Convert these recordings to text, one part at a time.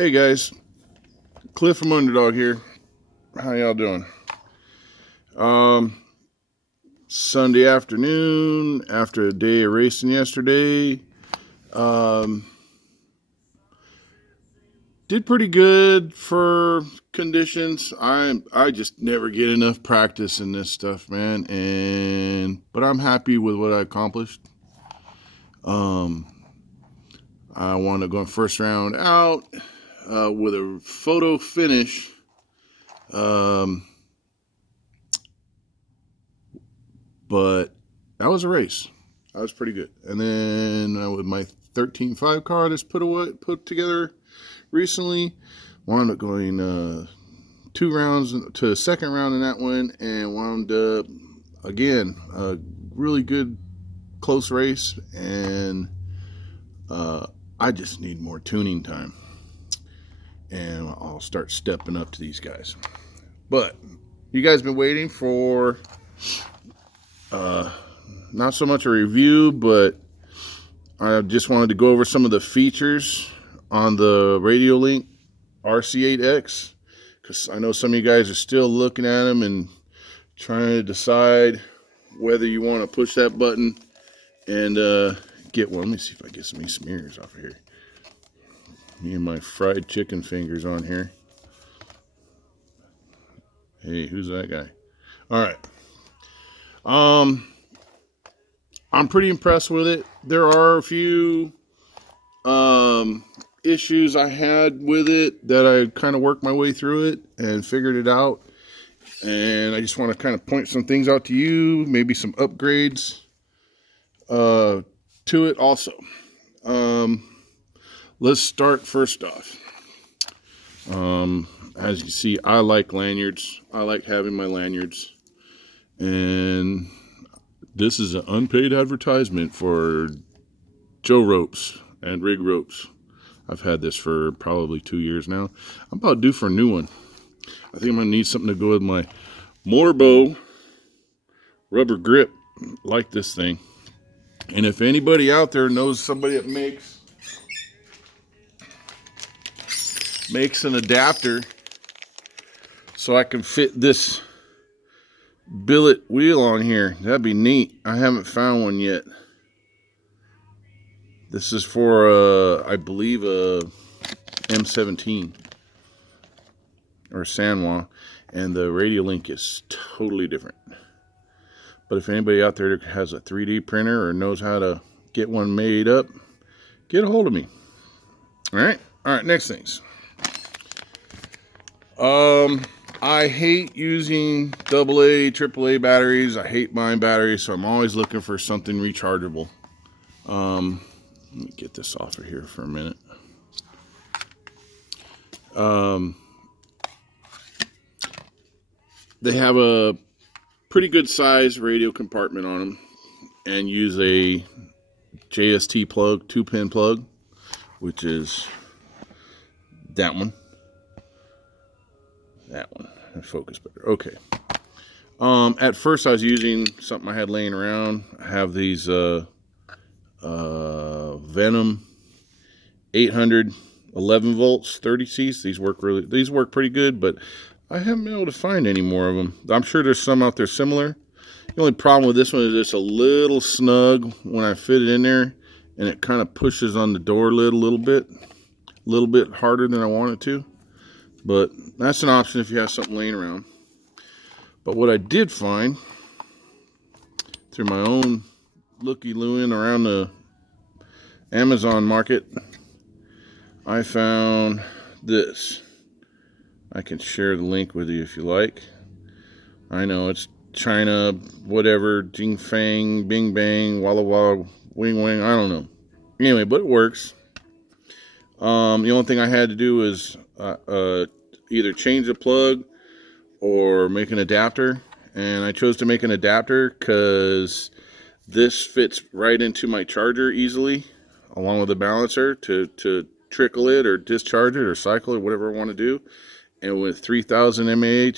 Hey guys, Cliff from Underdog here. How y'all doing? Sunday afternoon after a day of racing yesterday. Did pretty good for conditions. I just never get enough practice in this stuff, man. But I'm happy with what I accomplished. I wound up going first round out with a photo finish. But that was a race. That was pretty good. And then with my 13.5 car that's put together recently, wound up going 2 rounds to the second round in that one, and wound up again a really good close race. And I just need more tuning time, and I'll start stepping up to these guys. But you guys been waiting for not so much a review, but I just wanted to go over some of the features on the Radiolink RC8X, because I know some of you guys are still looking at them and trying to decide whether you want to push that button and get one. Let me see if I get some smears off of here. Me and my fried chicken fingers on here. Hey, who's that guy? All right. I'm pretty impressed with it. There are a few issues I had with it that I kind of worked my way through it and figured it out. And I just want to kind of point some things out to you, maybe some upgrades to it also. Let's start first off. As you see, I like lanyards. I like having my lanyards. And this is an unpaid advertisement for Joe Ropes and Rig Ropes. I've had this for probably 2 years now. I'm about due for a new one. I think I'm going to need something to go with my Morbo rubber grip like this thing. And if anybody out there knows somebody that makes an adapter so I can fit this billet wheel on here, that'd be neat. I haven't found one yet. This is for I believe a M17 or Sanwa, and the Radiolink is totally different. But if anybody out there has a 3D printer or knows how to get one made up, get a hold of me. All right, next things. I hate using AA, AAA batteries. I hate buying batteries, so I'm always looking for something rechargeable. Let me get this off of here for a minute. They have a pretty good size radio compartment on them, and use a JST plug, 2-pin plug, which is that one. That one. Focus better. Okay. At first I was using something I had laying around. I have these Venom 800 11 volts 30Cs. These work pretty good, but I haven't been able to find any more of them. I'm sure there's some out there similar. The only problem with this one is it's a little snug when I fit it in there, and it kind of pushes on the door lid a little bit harder than I want it to. But that's an option if you have something laying around. But what I did find through my own looky-looing around the Amazon market, I found this. I can share the link with you if you like. I know it's China, whatever, Jing Fang, Bing Bang, Walla Walla, Wing Wing, I don't know. Anyway, but it works. The only thing I had to do was either change the plug or make an adapter, and I chose to make an adapter because this fits right into my charger easily, along with the balancer to trickle it or discharge it or cycle it, whatever I want to do. And with 3000 mAh,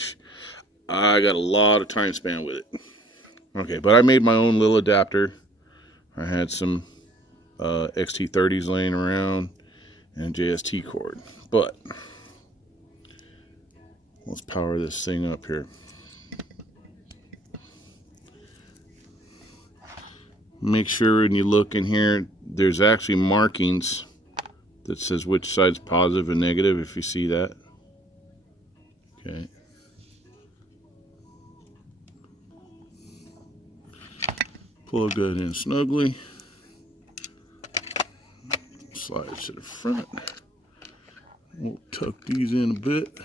I got a lot of time span with it. Okay, but I made my own little adapter. I had some XT30s laying around, and JST cord. But let's power this thing up here. Make sure when you look in here, there's actually markings that says which side's positive and negative, if you see that. Okay. Plug that in snugly. Slide it to the front. We'll tuck these in a bit.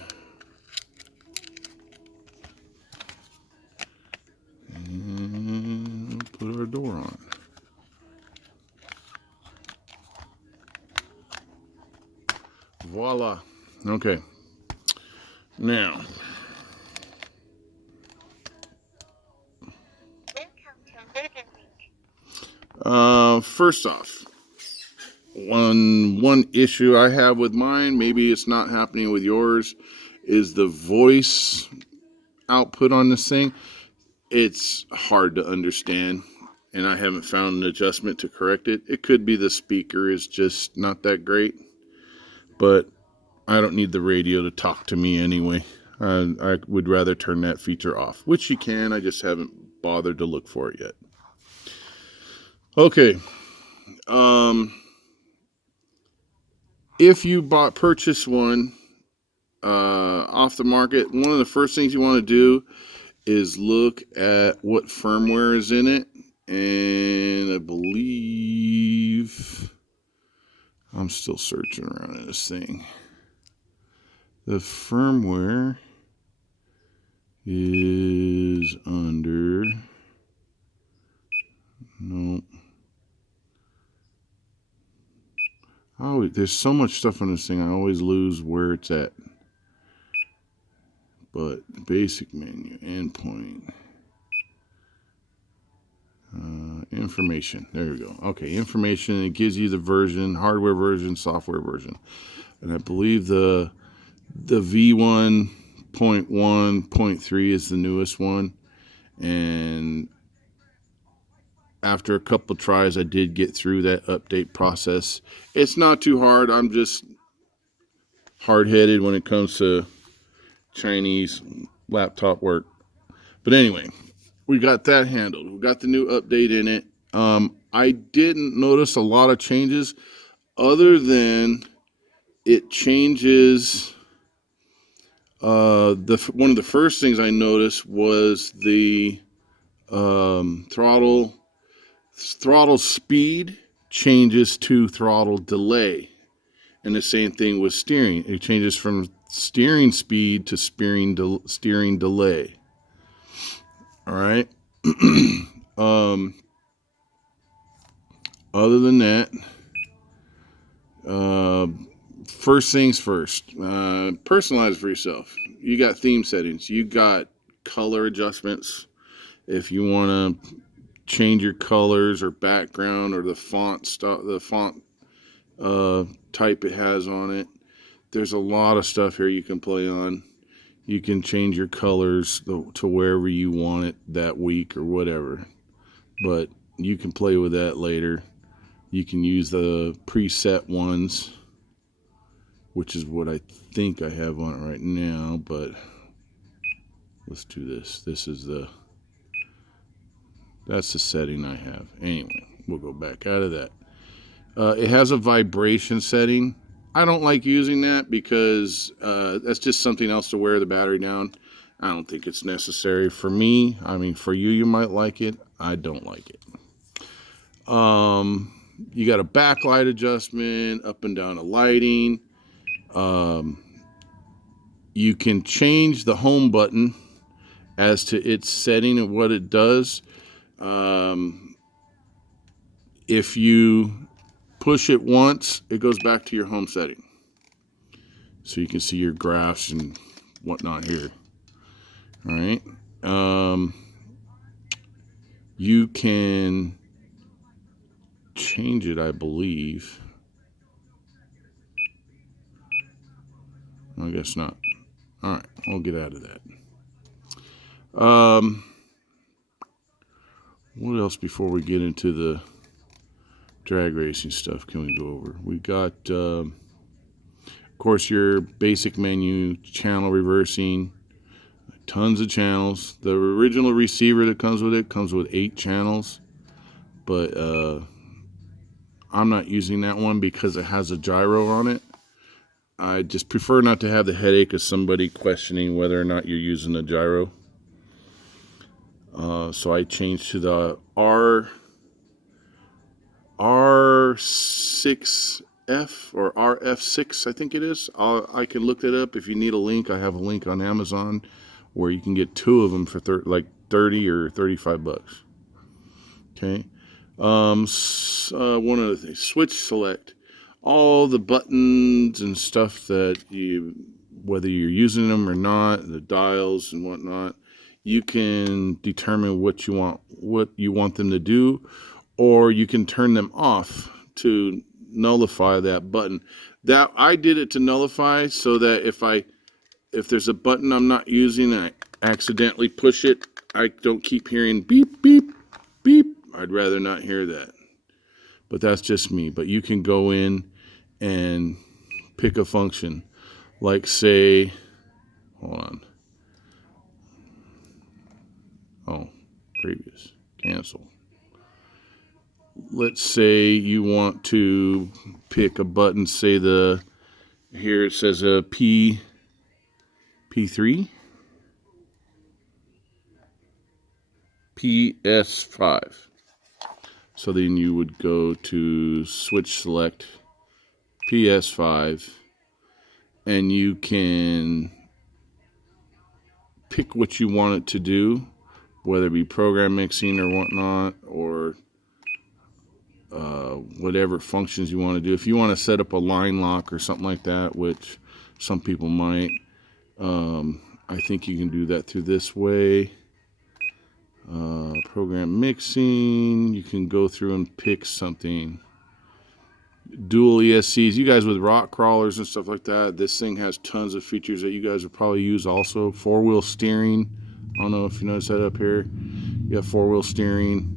And put our door on. Voila. Okay. Now. First off, one issue I have with mine, maybe it's not happening with yours, is the voice output on this thing. It's hard to understand, and I haven't found an adjustment to correct it. It could be the speaker is just not that great, but I don't need the radio to talk to me anyway. I would rather turn that feature off, which you can. I just haven't bothered to look for it yet. Okay. If you purchase one off the market, one of the first things you want to do is look at what firmware is in it. And I believe I'm still searching around in this thing. The firmware is under, no. Oh, there's so much stuff on this thing, I always lose where it's at. But basic menu, endpoint, information. There we go. Okay, information. It gives you the version, hardware version, software version, and I believe the V1.1.3 is the newest one. And after a couple tries, I did get through that update process. It's not too hard. I'm just hard-headed when it comes to Chinese laptop work. But anyway, we got that handled. We got the new update in it. I didn't notice a lot of changes other than it changes. One of the first things I noticed was the throttle speed changes to throttle delay, and the same thing with steering. It changes from steering speed to steering delay. All right. Other than that, first things first, personalize for yourself. You got theme settings. You got color adjustments. If you want to change your colors or background or the font stuff, the font type it has on it. There's a lot of stuff here you can play on. You can change your colors to wherever you want it that week or whatever. But you can play with that later. You can use the preset ones, which is what I think I have on it right now, but let's do this. That's the setting I have. Anyway, we'll go back out of that. It has a vibration setting. I don't like using that because that's just something else to wear the battery down. I don't think it's necessary for me. I mean, for you, you might like it. I don't like it. You got a backlight adjustment, up and down the lighting. You can change the home button as to its setting and what it does. If you push it once, it goes back to your home setting. So you can see your graphs and whatnot here. All right. You can change it, I believe. I guess not. All right, we'll get out of that. What else before we get into the drag racing stuff can we go over? We got course, your basic menu, channel reversing, tons of channels. The original receiver that comes with it comes with 8 channels, but I'm not using that one because it has a gyro on it. I just prefer not to have the headache of somebody questioning whether or not you're using a gyro. So I changed to the R6F or RF6, I think it is. I can look that up if you need a link. I have a link on Amazon where you can get 2 of them for like 30 or 35 bucks. Okay. One other thing, switch select. All the buttons and stuff that whether you're using them or not, the dials and whatnot, you can determine what you want them to do, or you can turn them off to nullify that button. That I did it to nullify so that if there's a button I'm not using and I accidentally push it, I don't keep hearing beep, beep, beep. I'd rather not hear that. But that's just me. But you can go in and pick a function. Like say, hold on. Oh, previous, cancel. Let's say you want to pick a button, say here it says a P3. PS5. So then you would go to switch select PS5 and you can pick what you want it to do, whether it be program mixing or whatnot, or whatever functions you want to do. If you want to set up a line lock or something like that, which some people might, I think you can do that through this way. Program mixing, you can go through and pick something. Dual ESCs, you guys with rock crawlers and stuff like that, this thing has tons of features that you guys would probably use also. 4-wheel steering, I don't know if you notice that up here. You have 4-wheel steering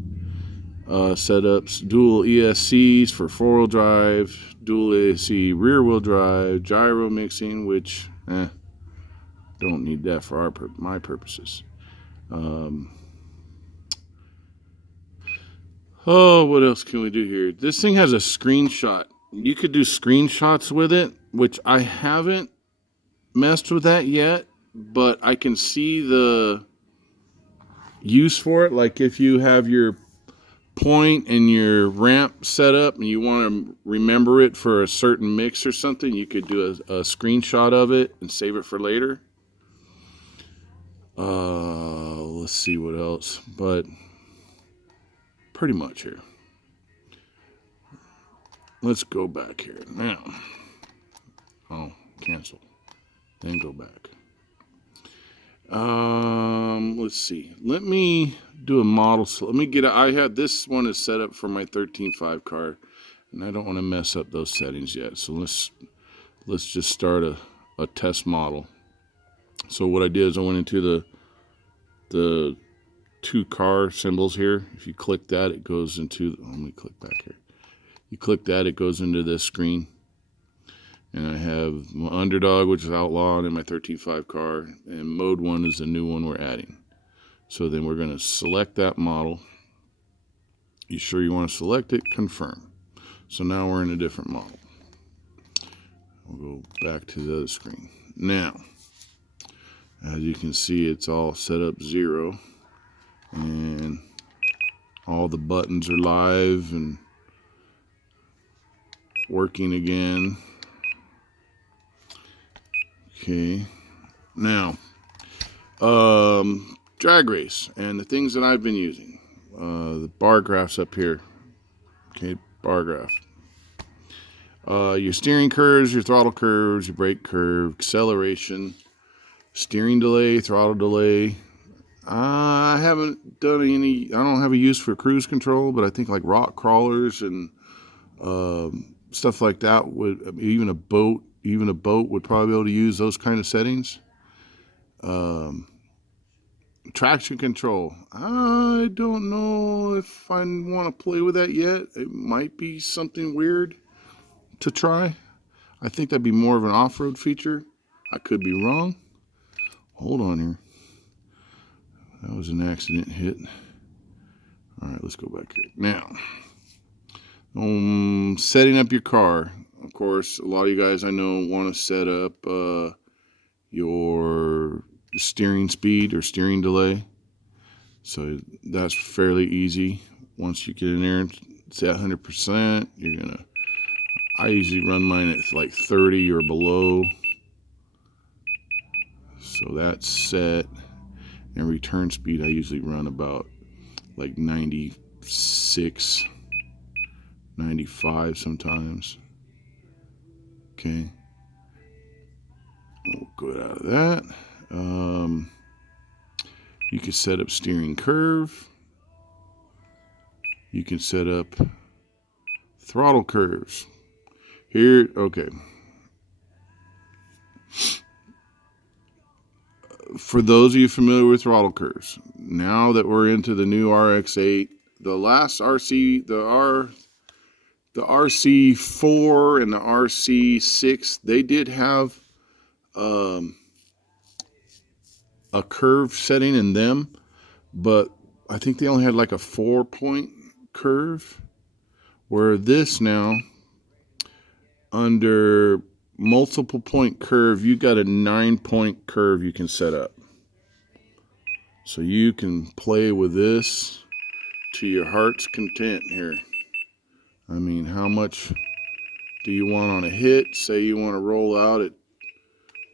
setups, dual ESCs for 4-wheel drive, dual ESC rear-wheel drive, gyro mixing, which don't need that for my purposes. Oh, what else can we do here? This thing has a screenshot. You could do screenshots with it, which I haven't messed with that yet, but I can see the use for it. Like if you have your point and your ramp set up and you want to remember it for a certain mix or something, you could do a screenshot of it and save it for later. Let's see what else, but pretty much here. Let's go back here now. Oh, cancel. Then go back. Let's see. Let me do a model. So let me get. I had this one is set up for my 13.5 car, and I don't want to mess up those settings yet. So let's just start a test model. So what I did is I went into the 2 car symbols here. If you click that, it goes into. Let me click back here. You click that, it goes into this screen. And I have my underdog, which is outlawed in my 13.5 car, and mode 1 is the new one we're adding. So then we're going to select that model. You sure you want to select it? Confirm. So now we're in a different model. We'll go back to the other screen. Now, as you can see, it's all set up 0, and all the buttons are live and working again. Okay, now drag race and the things that I've been using. The bar graphs up here. Okay, bar graph. Your steering curves, your throttle curves, your brake curve, acceleration, steering delay, throttle delay. I haven't done any. I don't have a use for cruise control, but I think like rock crawlers and stuff like that would. I mean, even a boat would probably be able to use those kind of settings. Traction control. I don't know if I want to play with that yet. It might be something weird to try. I think that'd be more of an off-road feature. I could be wrong. Hold on here. That was an accident hit. All right, let's go back here. Now, setting up your car. Of course, a lot of you guys I know want to set up your steering speed or steering delay. So that's fairly easy. Once you get in there and set 100%, you're gonna, I usually run mine at like 30 or below. So that's set. And return speed I usually run about like 96, 95 sometimes. Okay. We'll go out of that. You can set up steering curve. You can set up throttle curves. Here, okay. For those of you familiar with throttle curves, now that we're into the new RX8, the last RC, the RC4 and the RC6, they did have a curve setting in them, but I think they only had like a 4-point curve, where this now, under multiple point curve, you got a 9-point curve you can set up. So you can play with this to your heart's content here. I mean, how much do you want on a hit? Say you want to roll out at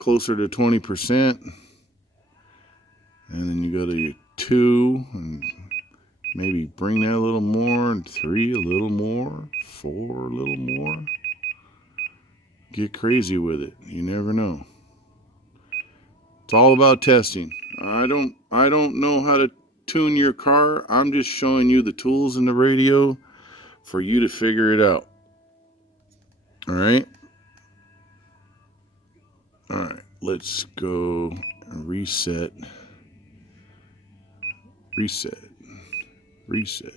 closer to 20%. And then you go to your 2 and maybe bring that a little more, and 3 a little more, 4 a little more. Get crazy with it. You never know. It's all about testing. I don't know how to tune your car. I'm just showing you the tools in the radio for you to figure it out. All right. All right. Let's go and reset. Reset. Reset.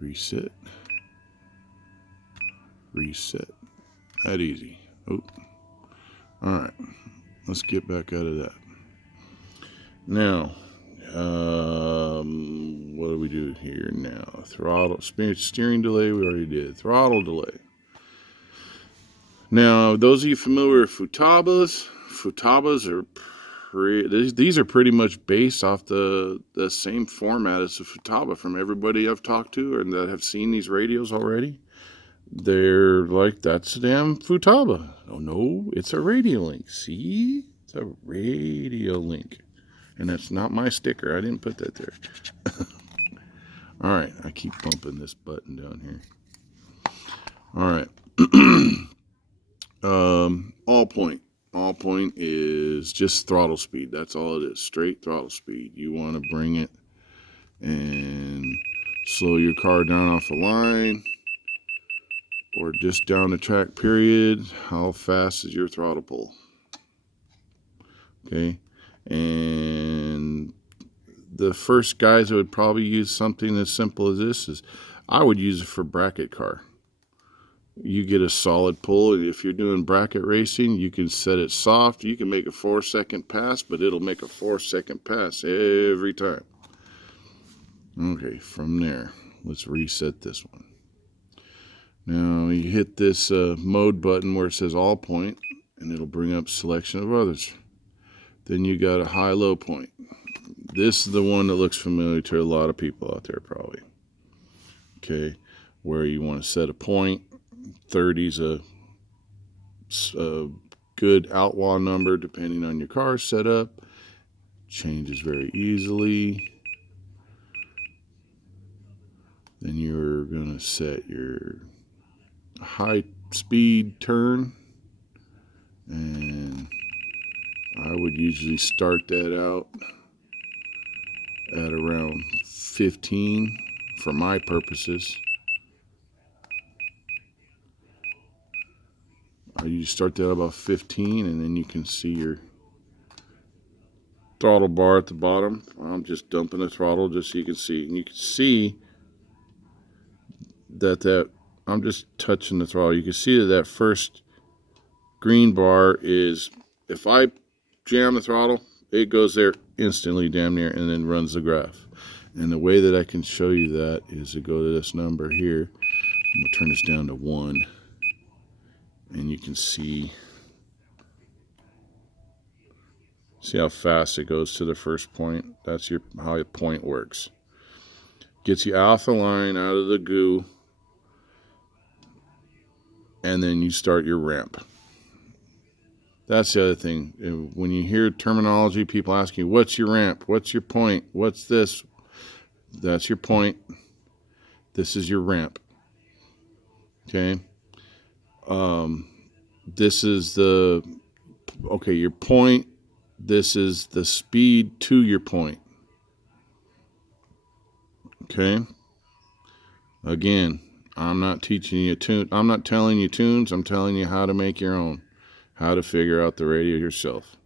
Reset. Reset. That easy. Oh. All right. Let's get back out of that. Now, what do we do here now? Throttle, steering delay, we already did. Throttle delay. Now, those of you familiar with Futabas are these are pretty much based off the same format as the Futaba from everybody I've talked to and that have seen these radios already. They're like, that's a damn Futaba. Oh no, it's a Radiolink. See? It's a Radiolink. And that's not my sticker. I didn't put that there. All right, I keep bumping this button down here. All right. All point. All point is just throttle speed. That's all it is. Straight throttle speed. You want to bring it and slow your car down off the line, or just down the track, period. How fast is your throttle pull? Okay. And the first guys that would probably use something as simple as this is, I would use it for bracket car. You get a solid pull. If you're doing bracket racing, you can set it soft. You can make a 4-second pass, but it'll make a 4-second pass every time. Okay, from there, let's reset this one. Now you hit this mode button where it says all point, and it'll bring up selection of others. Then you got a high-low point. This is the one that looks familiar to a lot of people out there probably. Okay, where you want to set a point. 30's a good outlaw number depending on your car setup. Changes very easily. Then you're going to set your high speed turn, and I would usually start that out at around 15 for my purposes. You start that about 15, and then you can see your throttle bar at the bottom. I'm just dumping the throttle just so you can see. And you can see that I'm just touching the throttle. You can see that first green bar is, if I jam the throttle, it goes there instantly, damn near, and then runs the graph. And the way that I can show you that is to go to this number here. I'm going to turn this down to 1. And you can see how fast it goes to the first point. That's how your point works. Gets you off the line, out of the goo, and then you start your ramp. That's the other thing. When you hear terminology, people ask you, what's your ramp? What's your point? What's this? That's your point. This is your ramp. Okay? This is your point. This is the speed to your point. Okay? Again, I'm not teaching you I'm not telling you tunes. I'm telling you how to make your own. How to figure out the radio yourself.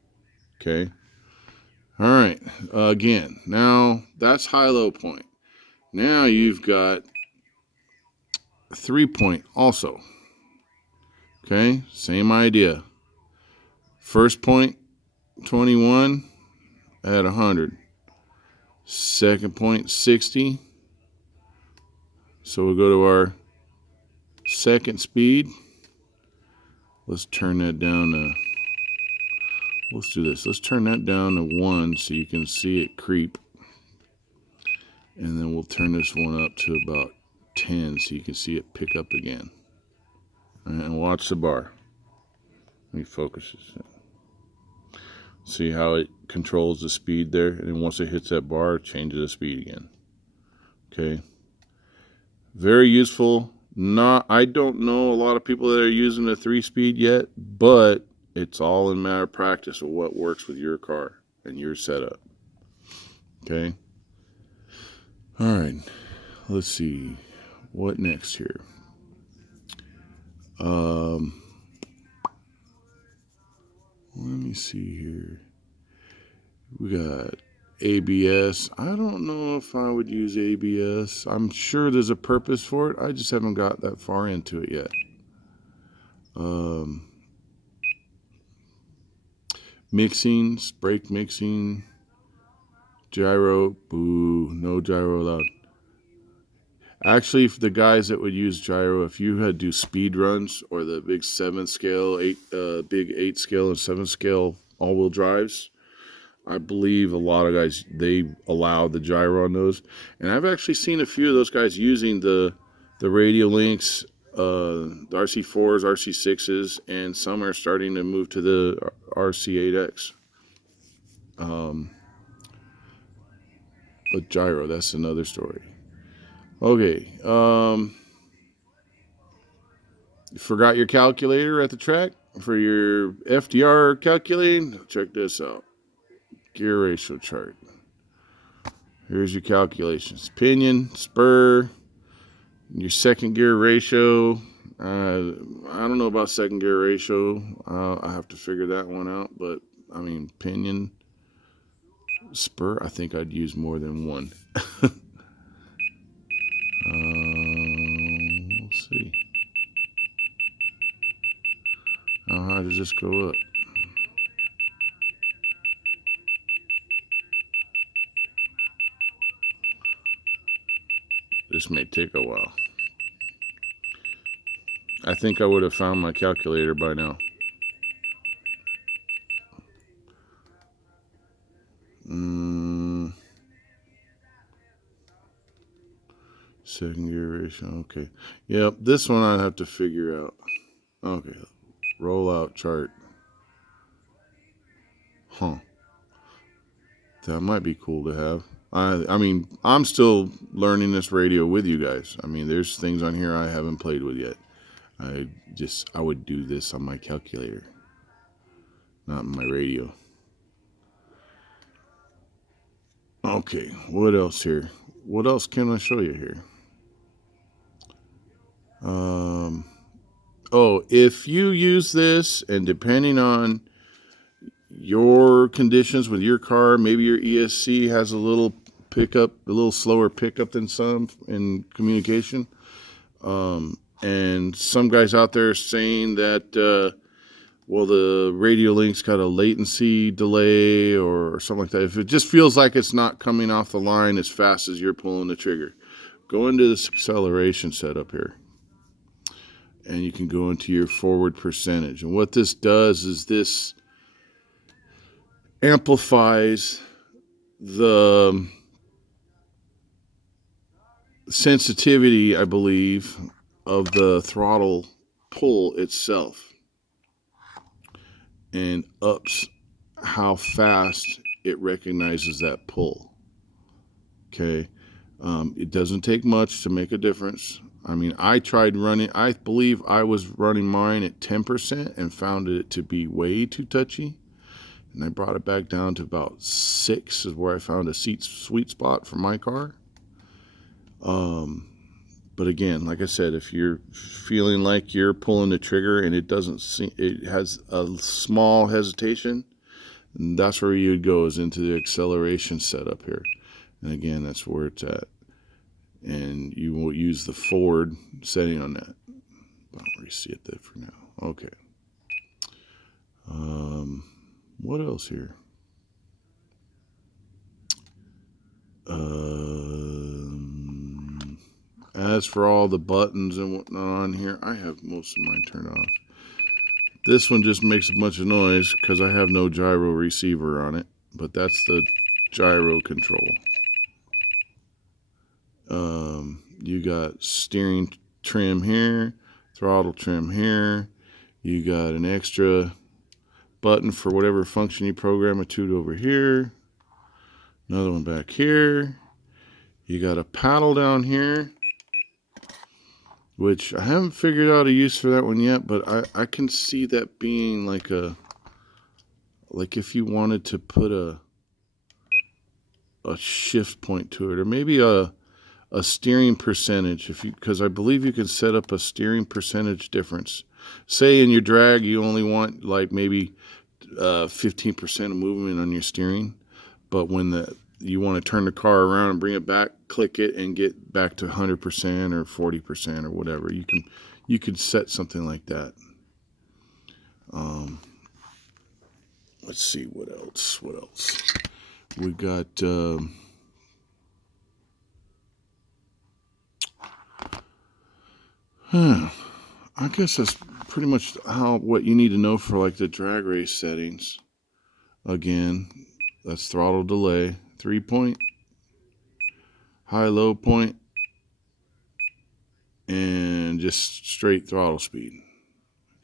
Okay? All right. Again, now that's high-low point. Now you've got 3-point also. Okay? Same idea. First point, 21 at 100. Second point, 60. So we'll go to our second speed. Let's turn that down to, let's do this. Let's turn that down to 1 so you can see it creep. And then we'll turn this one up to about 10 so you can see it pick up again. And watch the bar. Let me focus this. See how it controls the speed there? And then once it hits that bar, it changes the speed again. Okay. Very useful. I don't know a lot of people that are using the 3-speed yet, but it's all in matter of practice of what works with your car and your setup. Okay. All right. Let's see. What next here? Let me see here. We got ABS. I don't know if I would use ABS. I'm sure there's a purpose for it. I just haven't got that far into it yet. Mixing, brake mixing, gyro. Boo, no gyro allowed. Actually, for the guys that would use gyro, if you had to do speed runs or the big 7-scale, big 8-scale and 7-scale all-wheel drives, I believe a lot of guys, they allow the gyro on those. And I've actually seen a few of those guys using the Radiolinks, the RC4s, RC6s, and some are starting to move to the RC8X. But gyro, that's another story. Okay, you forgot your calculator at the track for your FDR calculating? Check this out. Gear ratio chart. Here's your calculations. Pinion, spur, your second gear ratio. I don't know about second gear ratio. I have to figure that one out, but I mean, pinion, spur, I think I'd use more than one. Let's see. How does this go up? This may take a while. I think I would have found my calculator by now. Second gear ratio, okay. Yep, this one I'd have to figure out. Okay, rollout chart. Huh. That might be cool to have. I mean, I'm still learning this radio with you guys. I mean, there's things on here I haven't played with yet. I would do this on my calculator, not on my radio. Okay, what else here? What else can I show you here? Oh, if you use this, and depending on your conditions with your car, maybe your ESC has a little pickup, a little slower pickup than some in communication. And some guys out there saying that well, the Radiolink's got a latency delay or something like that. If it just feels like it's not coming off the line as fast as you're pulling the trigger, go into this acceleration setup here. And you can go into your forward percentage. And what this does is this amplifies the sensitivity, I believe, of the throttle pull itself, and ups how fast it recognizes that pull. Okay, it doesn't take much to make a difference. I mean, I tried running, I believe I was running mine at 10% and found it to be way too touchy. And I brought it back down to about 6 is where I found a sweet spot for my car. But again, like I said, if you're feeling like you're pulling the trigger and it doesn't seem, it has a small hesitation, that's where you'd go, is into the acceleration setup here. And again, that's where it's at. And you will use the forward setting on that. I'll reset that for now. Okay. What else here? As for all the buttons and whatnot on here, I have most of mine turned off. This one just makes a bunch of noise because I have no gyro receiver on it, but that's the gyro control. You got steering trim here, throttle trim here. You got an extra button for whatever function you program it to over here. Another one back here. You got a paddle down here, which I haven't figured out a use for that one yet, but I can see that being like if you wanted to put a shift point to it, or maybe a steering percentage, because I believe you can set up a steering percentage difference. Say in your drag you only want like maybe 15% of movement on your steering, but when you want to turn the car around and bring it back, click it and get back to 100% or 40% or whatever. You could set something like that. Let's see what else. We got I guess that's pretty much what you need to know for like the drag race settings. Again, that's throttle delay, 3-point, high low point, and just straight throttle speed.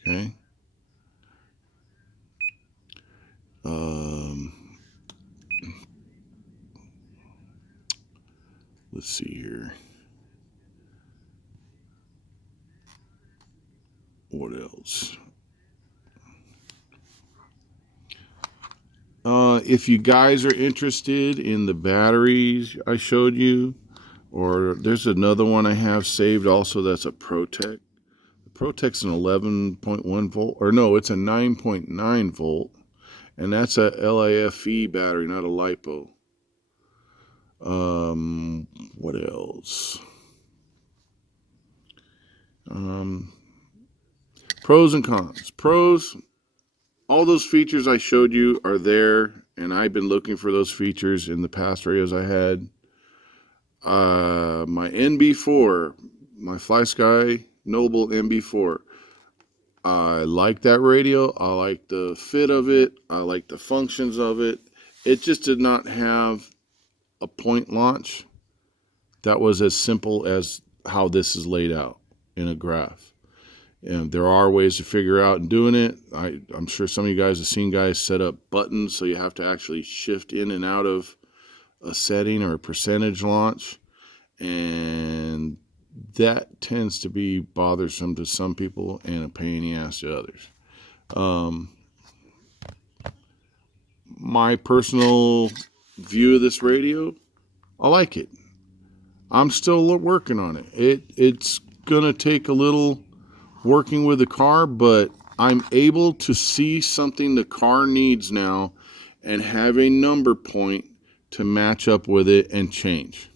Okay. Let's see here. What else? If you guys are interested in the batteries I showed you, or there's another one I have saved also that's a ProTech. The ProTech's an 11.1 volt, or no, it's a 9.9 volt, and that's a LiFe battery, not a LiPo. What else? Pros and cons. Pros, all those features I showed you are there, and I've been looking for those features in the past radios I had. My NB4, my FlySky Noble NB4, I like that radio. I like the fit of it. I like the functions of it. It just did not have a point launch that was as simple as how this is laid out in a graph. And there are ways to figure out and doing it. I'm sure some of you guys have seen guys set up buttons so you have to actually shift in and out of a setting or a percentage launch. And that tends to be bothersome to some people and a pain in the ass to others. My personal view of this radio, I like it. I'm still working on it. It's going to take a little working with the car, but I'm able to see something the car needs now and have a number point to match up with it and change.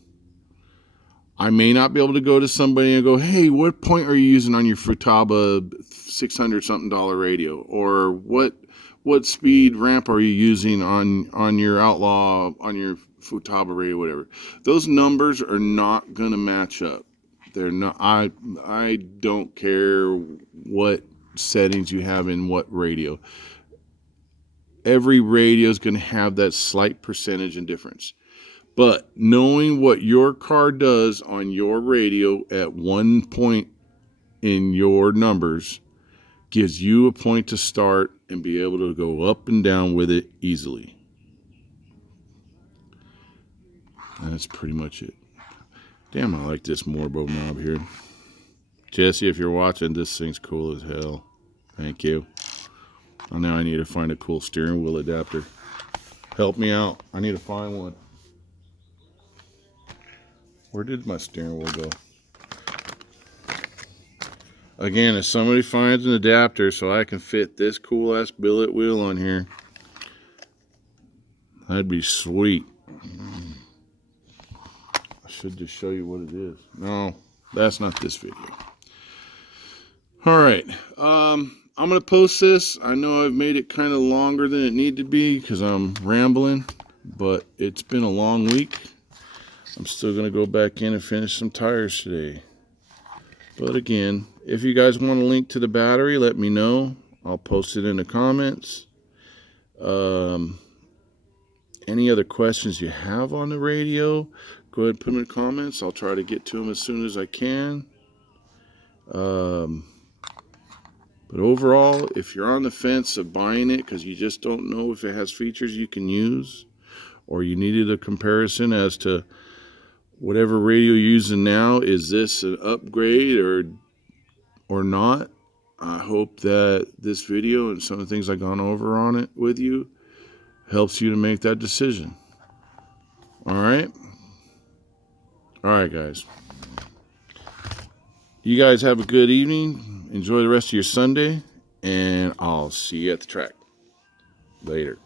I may not be able to go to somebody and go, hey, what point are you using on your Futaba $600 something radio? Or what speed ramp are you using on your Outlaw, on your Futaba radio, whatever. Those numbers are not going to match up. They're not. I don't care what settings you have in what radio. Every radio is going to have that slight percentage in difference. But knowing what your car does on your radio at one point in your numbers gives you a point to start and be able to go up and down with it easily. And that's pretty much it. Damn, I like this Morbo knob here. Jesse, if you're watching, this thing's cool as hell. Thank you. Well, now I need to find a cool steering wheel adapter. Help me out. I need to find one. Where did my steering wheel go? Again, if somebody finds an adapter so I can fit this cool ass billet wheel on here, that'd be sweet. I should just show you what it is. No, that's not this video. All right, I'm gonna post this. I know I've made it kind of longer than it needed to be because I'm rambling, but it's been a long week. I'm still gonna go back in and finish some tires today. But again, if you guys want a link to the battery, let me know. I'll post it in the comments. Any other questions you have on the radio, go ahead and put them in the comments. I'll try to get to them as soon as I can. But overall, if you're on the fence of buying it because you just don't know if it has features you can use, or you needed a comparison as to whatever radio you're using now, is this an upgrade or not? I hope that this video and some of the things I've gone over on it with you helps you to make that decision. All right? All right, guys. You guys have a good evening. Enjoy the rest of your Sunday, and I'll see you at the track. Later.